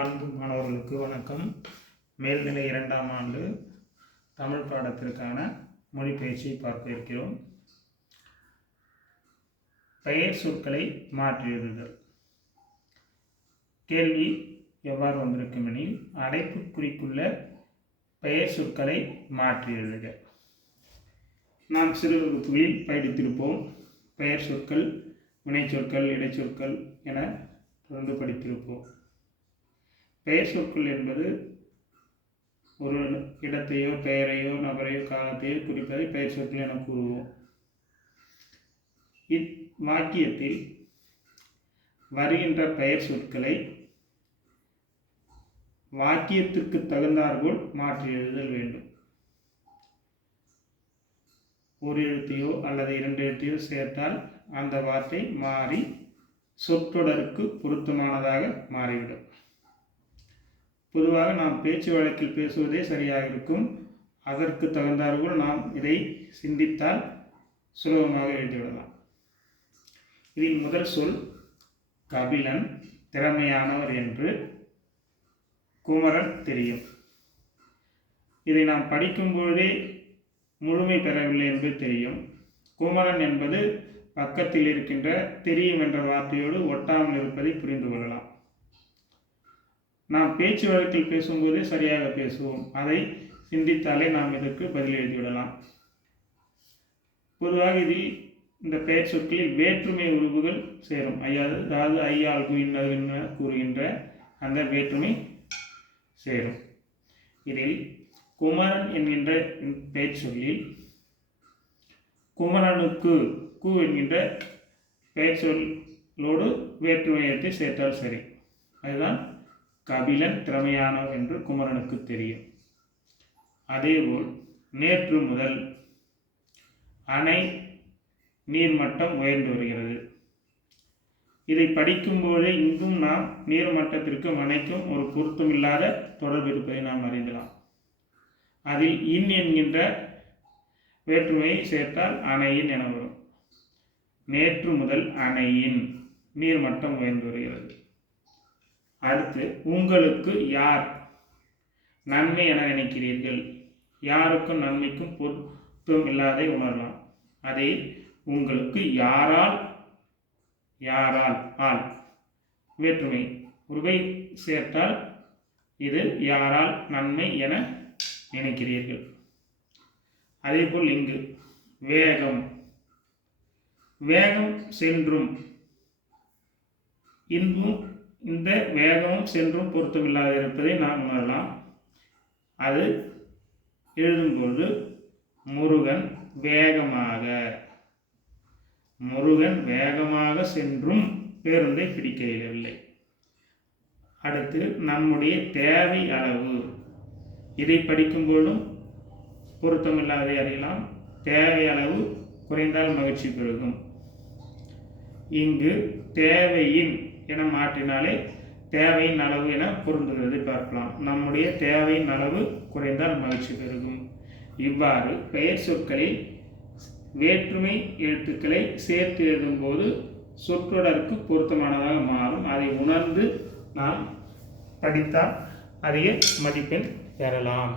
அன்பு மாணவர்களுக்கு வணக்கம். மேல்நிலை 2ஆம் ஆண்டு தமிழ் பாடத்திற்கான மொழிபெயர்ச்சியை பார்க்க இருக்கிறோம். பெயர் சொற்களை மாற்றி எழுதுதல். கேள்வி எவ்வாறு வந்திருக்கும் எனில், அடைப்புக்குறிக்குள்ள பெயர் சொற்களை மாற்றி எழுதுக. நாம் சிறு வகுப்புகளில் படித்திருப்போம். பெயர் சொற்கள், வினைச்சொற்கள், இடைச்சொற்கள் என தொடர்ந்து படித்திருப்போம். பெயர் சொற்கள் என்பது ஒரு இடத்தையோ, பெயரையோ, நபரையோ, காலத்தையோ குறிப்பதை பெயர் சொற்கள் என கூறுவோம். இவ்வாக்கியத்தில் வருகின்ற பெயர் சொற்களை வாக்கியத்திற்கு தகுந்தாற்போல் மாற்றி எழுதல் வேண்டும். ஒரு எழுத்தையோ அல்லது 2 எழுத்தையோ சேர்த்தால் அந்த வார்த்தை மாறி சொற்றொடருக்கு பொருத்தமானதாக மாறிவிடும். பொதுவாக நாம் பேச்சு வழக்கில் பேசுவதே சரியாக இருக்கும். அதற்கு தகுந்தாற்போல் நாம் இதை சிந்தித்தால் சுலபமாக எழுதிவிடலாம். இதில் முதல் சொல் கபிலன் திறமையானவர் என்று குமரன் தெரியும். இதை நாம் படிக்கும் பொழுதே முழுமை பெறவில்லை என்று தெரியும். குமரன் என்பது பக்கத்தில் இருக்கின்ற தெரியும் என்ற வார்த்தையோடு ஒட்டாமல் இருப்பதை புரிந்து கொள்ளலாம். நாம் பேச்சு வழக்கில் பேசும்போதே சரியாக பேசுவோம். அதை சிந்தித்தாலே நாம் இதற்கு பதில் எழுதிவிடலாம். பொதுவாக இதில் இந்த பெயர் சொற்களில் வேற்றுமை உருவுகள் சேரும். அதாவது ஐயால் கூறுகின்ற அந்த வேற்றுமை சேரும். இதில் குமரன் என்கின்ற பெயர் சொல்லில் குமரனுக்கு கு என்கின்ற பெயர் சொல்லோடு வேற்றுமையத்தை சேர்த்தால் சரி. அதுதான் கபிலன் திறமையானவர் என்று குமரனுக்கு தெரியும். அதேபோல் நேற்று முதல் அணை நீர்மட்டம் உயர்ந்து வருகிறது. இதை படிக்கும்போதே இங்கும் நாம் நீர்மட்டத்திற்கும் அணைக்கும் ஒரு பொருத்தமில்லாத தொடர்பு இருப்பதை நாம் அறிந்தலாம். அதில் இன் என்கின்ற வேற்றுமையை சேர்த்தால் அணையின் என வரும். நேற்று முதல் அணையின் நீர்மட்டம் உயர்ந்து வருகிறது. அடுத்து உங்களுக்கு யார் நன்மை என நினைக்கிறீர்கள். யாருக்கும் நன்மைக்கும் பொருத்தம் இல்லாதை உணரலாம். அதை உங்களுக்கு யாரால் ஆள் வேற்றுமை உருவை சேர்த்தால் இது யாரால் நன்மை என நினைக்கிறீர்கள். அதேபோல் இங்கு வேகம் சென்றும் இன்பும் இந்த வேகமும் சென்றும் பொருத்தமில்லாத இருப்பதை நாம் உணரலாம். அது எழுதும்போது முருகன் வேகமாக சென்றும் பேருந்தை பிடிக்க இயலவில்லை. அடுத்து நம்முடைய தேவை அளவு. இதை படிக்கும்போதும் பொருத்தமில்லாதை அறியலாம். தேவை அளவு குறைந்தால் மகிழ்ச்சி பெருகும். இங்கு தேவையின் என மாற்றினாலே தேவையின் அளவு என பொருந்துகிறது பார்க்கலாம். நம்முடைய தேவையின் அளவு குறைந்தால் மகிழ்ச்சி பெருகும். இவ்வாறு பெயர் சொற்களில் வேற்றுமை எழுத்துக்களை சேர்த்து எழுதும்போது சொற்றொடருக்கு பொருத்தமானதாக மாறும். அதை உணர்ந்து நாம் படித்தால் அதிக மதிப்பெண் பெறலாம்.